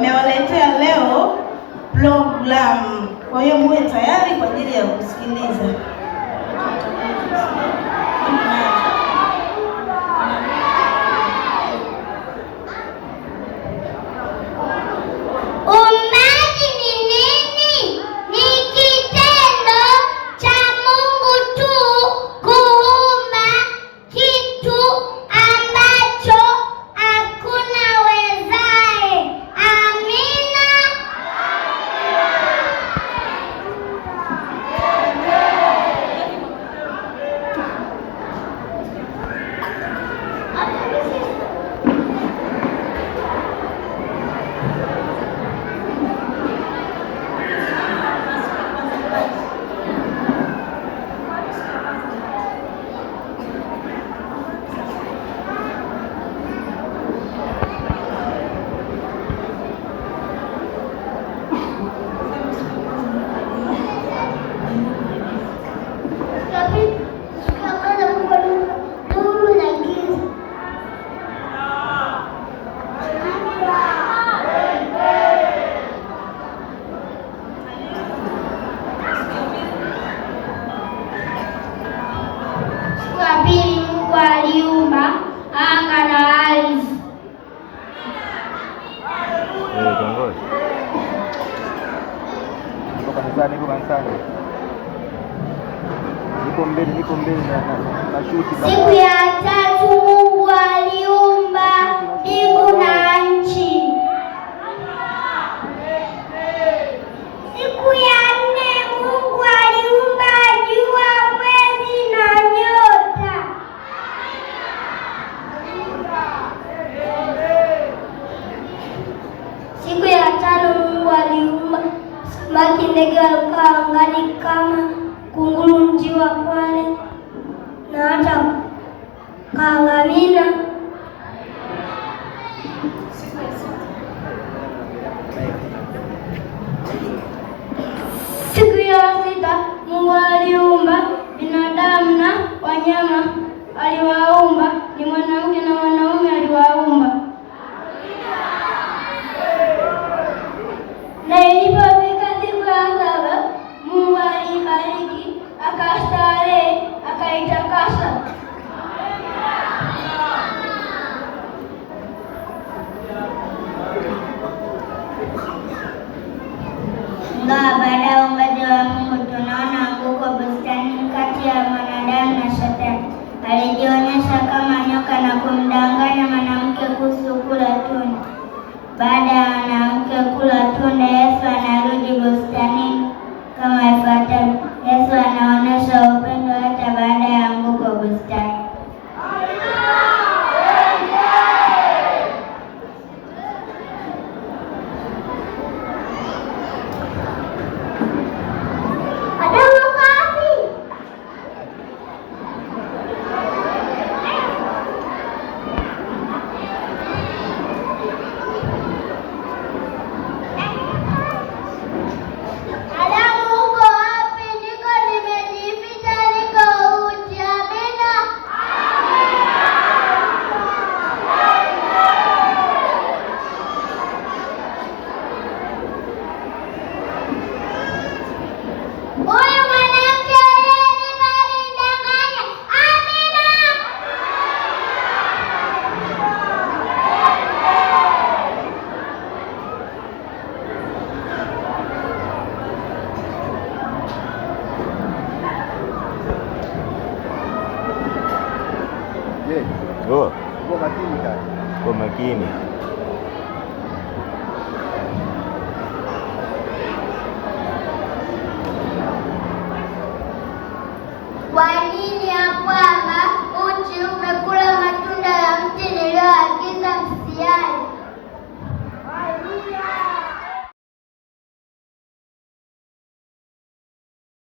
wamewaletea leo programu. Kwa hiyo muwe tayari kwa ajili ya kusikiliza. Pili, Mungu aliumba anga na ardhi. Siku ya tatu Mungu aliumba mbingu na nchi. Siku ya nne Mungu aliumba jua, mwezi na nyota. Siku ya tano Mungu aliumba samaki, ndege walikuwa angani kama kunguru, njiwa, kwale na hata kangamina. Siku ya sita Mungu aliumba binadamu na wanyama, aliwaumba ni mwanamke na wanaume aliwaumba. Na ilipofika siku ya saba Mungu alibariki, akastarehe, akaitakasa. Ingawa baada ya uumbaji wa Mungu tunaona anguko bustani kati ya mwanadamu na Shetani. Alijionyesha kama nyoka na kumdanganya mwanamke kuhusu kula tunda. Baada ya mwanamke kula tunda, Yesu anarudi bustanini kama ifuatavyo. Yesu anaonyesha upendo hata baada ya anguko bustani. Kwa makini.